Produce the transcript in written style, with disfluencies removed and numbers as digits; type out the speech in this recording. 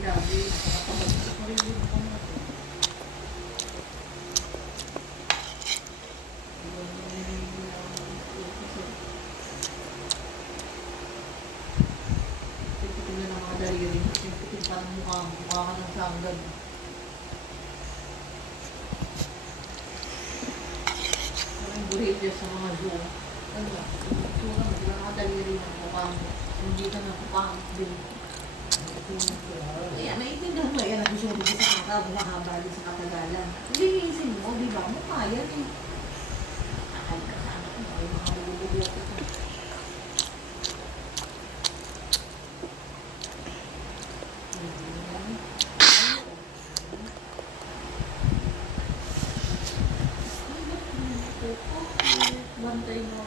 lagi. Nakakapagod ko rin yung kamote. Pipitin na ng mga daliri. Pipitin pa ng mukha. Mukha ka ng sanggad. Parang buhilya sa mga zoo. Ano ba? Tura mo. Mga daliri ng mukha mo. Hindi ka na kupangit din. Kaya naiintindihan mo yan. Gusto mo din sa kaka. Bumahaba din sa katagalan. Linisin mo. Di ba? Mukha yan eh. Akal ka sa anak mo. Ay mga bububulok ito. Bantay mo